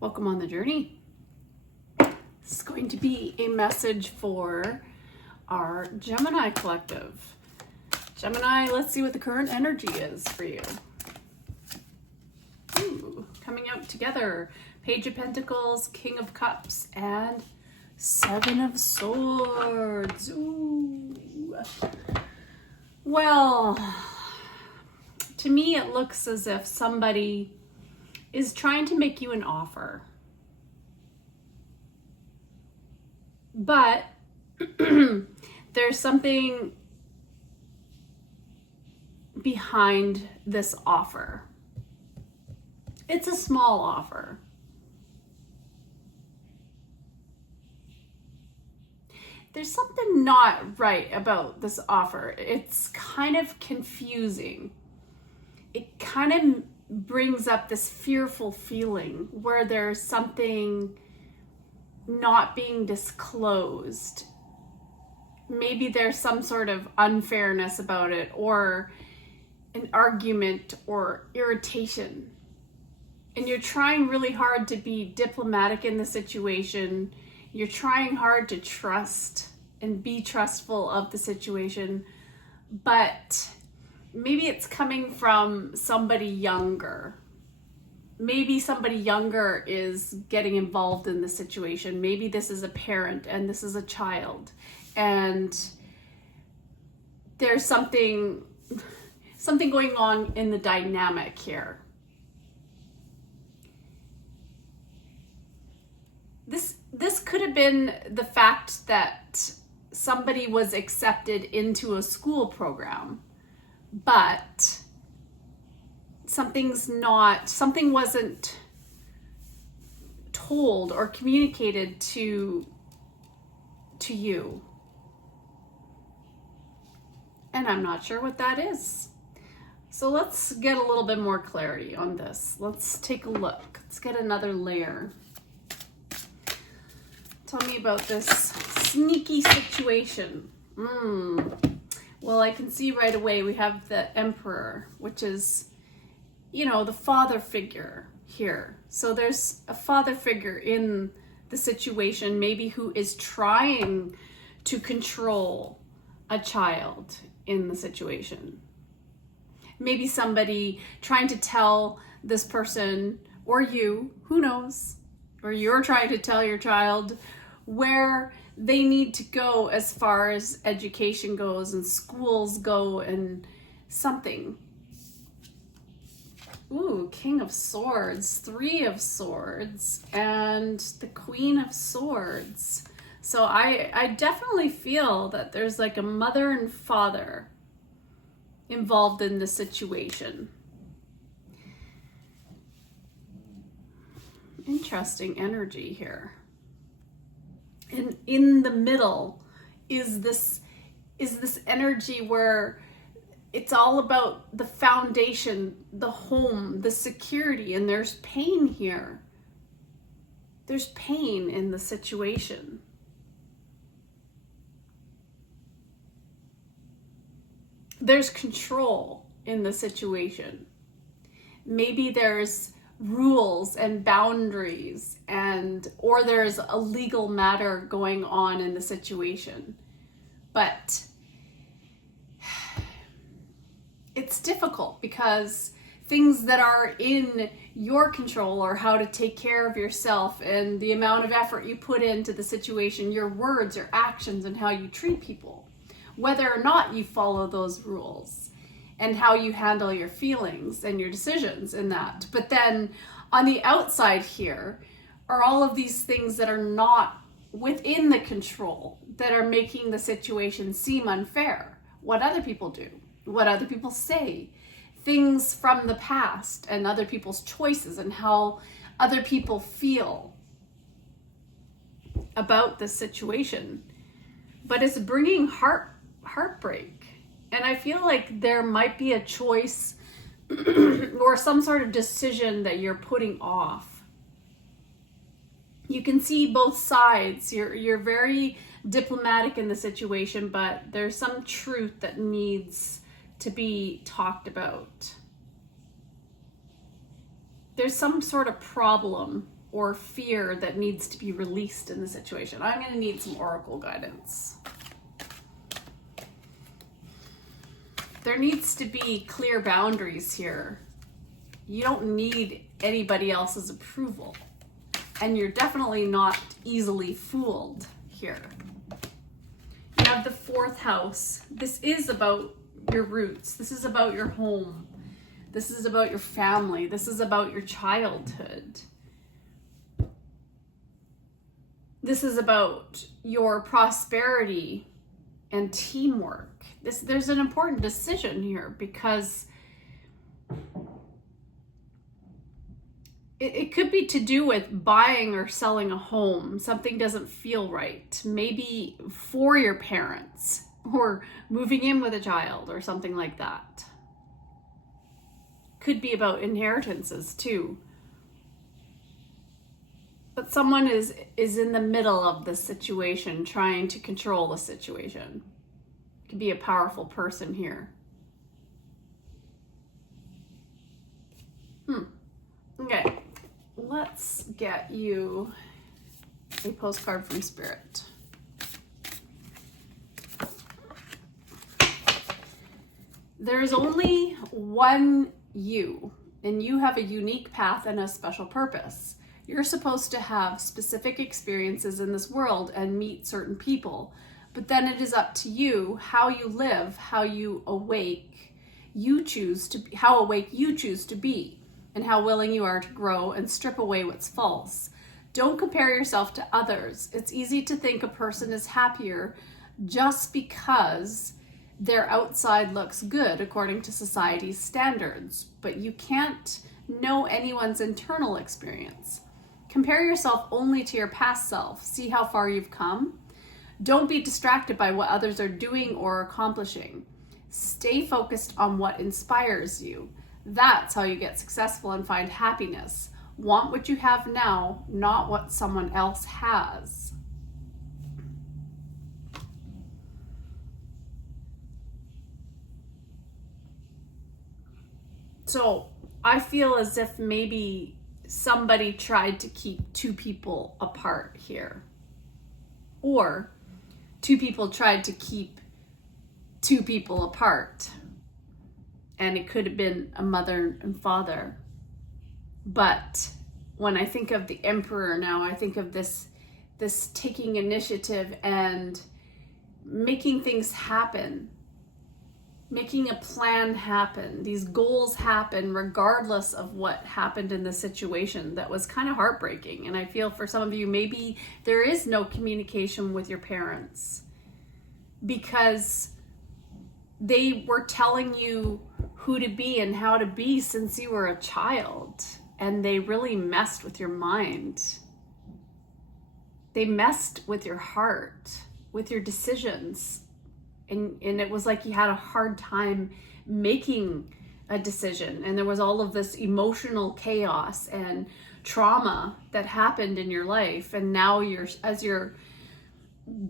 Welcome on the journey. This is going to be a message for our Gemini collective. Gemini, let's see what the current energy is for you. Ooh, coming out together. Page of Pentacles, King of Cups, and Seven of Swords. Ooh. Well, to me it looks as if somebody is trying to make you an offer. But there's something behind this offer. It's a small offer. There's something not right about this offer. It's kind of confusing. It kind of brings up this fearful feeling where there's something not being disclosed. Maybe there's some sort of unfairness about it, or an argument or irritation. And you're trying really hard to be diplomatic in the situation. You're trying hard to trust and be trustful of the situation, but maybe it's coming from somebody younger. Maybe somebody younger is getting involved in the situation. Maybe this is a parent and this is a child. And there's something going on in the dynamic here. This could have been the fact that somebody was accepted into a school program, but something wasn't told or communicated to you. And I'm not sure what that is. So let's get a little bit more clarity on this. Let's take a look. Let's get another layer. Tell me about this sneaky situation. Well, I can see right away we have the Emperor, which is, the father figure here. So there's a father figure in the situation, maybe who is trying to control a child in the situation. Maybe somebody trying to tell this person, or you, who knows, or you're trying to tell your child where they need to go as far as education goes and schools go and something. Ooh, King of Swords, Three of Swords, and the Queen of Swords. So I definitely feel that there's like a mother and father involved in the situation. Interesting energy here. And in the middle is this energy where it's all about the foundation, the home, the security, and there's pain here. There's pain in the situation. There's control in the situation. Maybe there's rules and boundaries, or there's a legal matter going on in the situation. But it's difficult because things that are in your control are how to take care of yourself and the amount of effort you put into the situation, your words, your actions, and how you treat people, whether or not you follow those rules, and how you handle your feelings and your decisions in that. But then on the outside here are all of these things that are not within the control, that are making the situation seem unfair. What other people do, what other people say, things from the past and other people's choices and how other people feel about this situation. But it's bringing heartbreak. And I feel like there might be a choice or some sort of decision that you're putting off. You can see both sides. You're very diplomatic in the situation, but there's some truth that needs to be talked about. There's some sort of problem or fear that needs to be released in the situation? I'm going to need some oracle guidance. There needs to be clear boundaries here. You don't need anybody else's approval. And you're definitely not easily fooled here. You have the 4th house. This is about your roots. This is about your home. This is about your family. This is about your childhood. This is about your prosperity and teamwork. There's an important decision here because it could be to do with buying or selling a home. Something doesn't feel right. Maybe for your parents, or moving in with a child or something like that. Could be about inheritances too. But someone is in the middle of the situation, trying to control the situation. Could be a powerful person here. Okay. Let's get you a postcard from Spirit. There's only one you, and you have a unique path and a special purpose. You're supposed to have specific experiences in this world and meet certain people, but then it is up to you how you live, how awake you choose to be, and how willing you are to grow and strip away what's false. Don't compare yourself to others. It's easy to think a person is happier just because their outside looks good according to society's standards, but you can't know anyone's internal experience. Compare yourself only to your past self. See how far you've come. Don't be distracted by what others are doing or accomplishing. Stay focused on what inspires you. That's how you get successful and find happiness. Want what you have now, not what someone else has. So I feel as if maybe somebody tried to keep 2 people apart here. Or 2 people tried to keep 2 people apart. And it could have been a mother and father. But when I think of the Emperor now, I think of this taking initiative and making things happen. Making a plan happen. These goals happen regardless of what happened in the situation that was kind of heartbreaking. And I feel for some of you, maybe there is no communication with your parents because they were telling you who to be and how to be since you were a child. And they really messed with your mind. They messed with your heart, with your decisions. And it was like you had a hard time making a decision. And there was all of this emotional chaos and trauma that happened in your life. And now as you're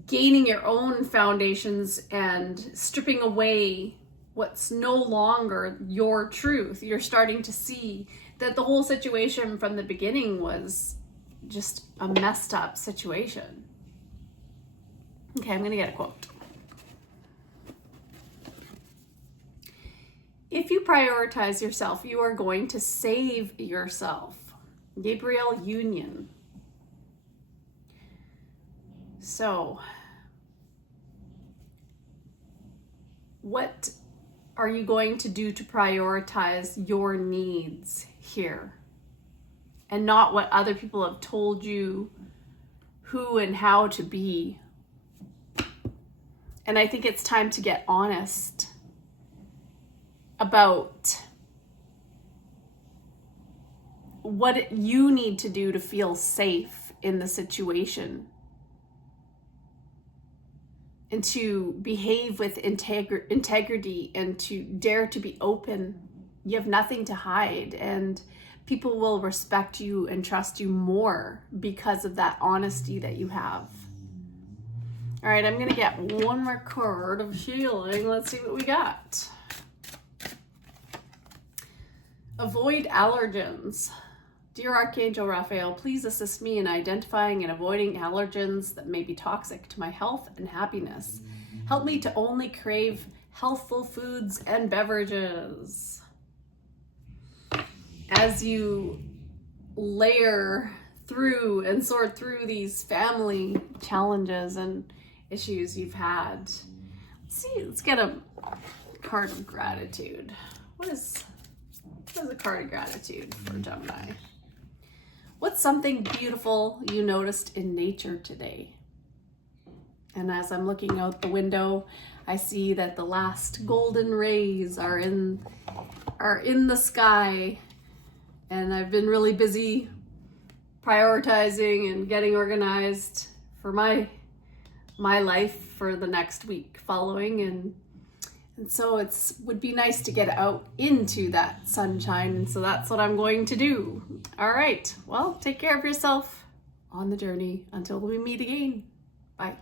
gaining your own foundations and stripping away what's no longer your truth, you're starting to see that the whole situation from the beginning was just a messed up situation. Okay, I'm going to get a quote. If you prioritize yourself, you are going to save yourself. Gabriel Union. So, what are you going to do to prioritize your needs here? And not what other people have told you who and how to be. And I think it's time to get honest about what you need to do to feel safe in the situation and to behave with integrity and to dare to be open. You have nothing to hide, and people will respect you and trust you more because of that honesty that you have. All right, I'm gonna get one more card of healing. Let's see what we got. Avoid allergens. Dear Archangel Raphael, please assist me in identifying and avoiding allergens that may be toxic to my health and happiness. Help me to only crave healthful foods and beverages. As you layer through and sort through these family challenges and issues you've had, let's get a card of gratitude. What is a card of gratitude for Gemini? What's something beautiful you noticed in nature today? And as I'm looking out the window, I see that the last golden rays are in the sky, and I've been really busy prioritizing and getting organized for my life for the next week following, and so would be nice to get out into that sunshine, and so that's what I'm going to do. All right, well, take care of yourself on the journey until we meet again. Bye.